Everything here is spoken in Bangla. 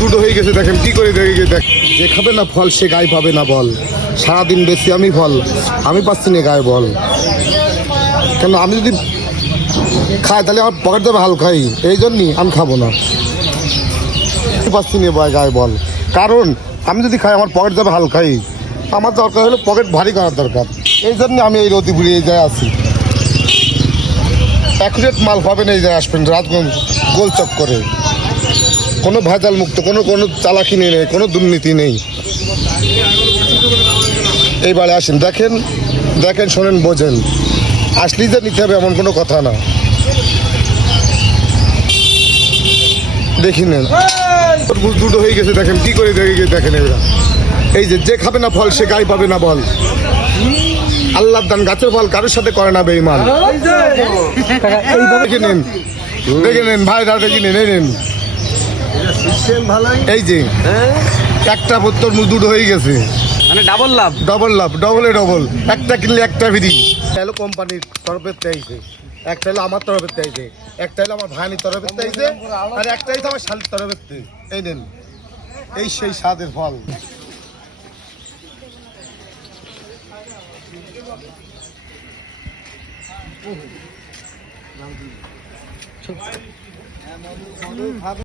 দুটো হয়ে গেছে, দেখেন কি করে দেখ। যে খাবে না ফল সে গায়ে পাবে না বল। সারাদিন বেশি আমি ফল, আমি পাচ্ছি না গায়ে বল। কেন আমি যদি খাই তাহলে আমার পকেট যাবে হালকাই, এই জন্যই আমি খাবো না। পাচ্ছি না গায়ে বল, কারণ আমি যদি খাই আমার পকেট যাবে হালকাই। আমার দরকার হলো পকেট ভারী করার দরকার, এই জন্য আমি এই রতিপুরে এই জায়গায় আছি। অ্যাকুরেট মাল পাবেন এই জায়গায় আসবেন রাজগঞ্জ গোল চক্করে। কোনো ভেজাল মুক্ত, কোনো চালাকি নেই, কোনো দুর্নীতি নেই। এইবারে আসেন, দেখেন দেখেন শোনেন বোঝেন, আসলেই যে নিতে হবে এমন কোনো কথা না। দেখি নেন দুটো হয়ে গেছে, দেখেন কি করে দেখেন এরা। এই যে খাবে না ফল সে গায়ে পাবে না বল। আল্লাহর দান গাছের ফল কারোর সাথে করে না বেঈমান। দেখে নেন, দেখে নেন ভাইরা, দেখে নেন, এই নেন। এই যে একটা তরমুজ দুটো হয়ে গেছে, মানে ডাবল লাভ, ডবল লাভ, ডবলে ডবল। একটা কিনলে একটা ফ্রি। হলো কোম্পানির তরফের চাইছে, একটা হলো আমার তরফের চাইছে, একটা হলো আমার ভাইনির তরফের চাইছে, আর একটা হচ্ছে আমার শালির তরফের। এই নেন, এই সেই স্বাদের ফল।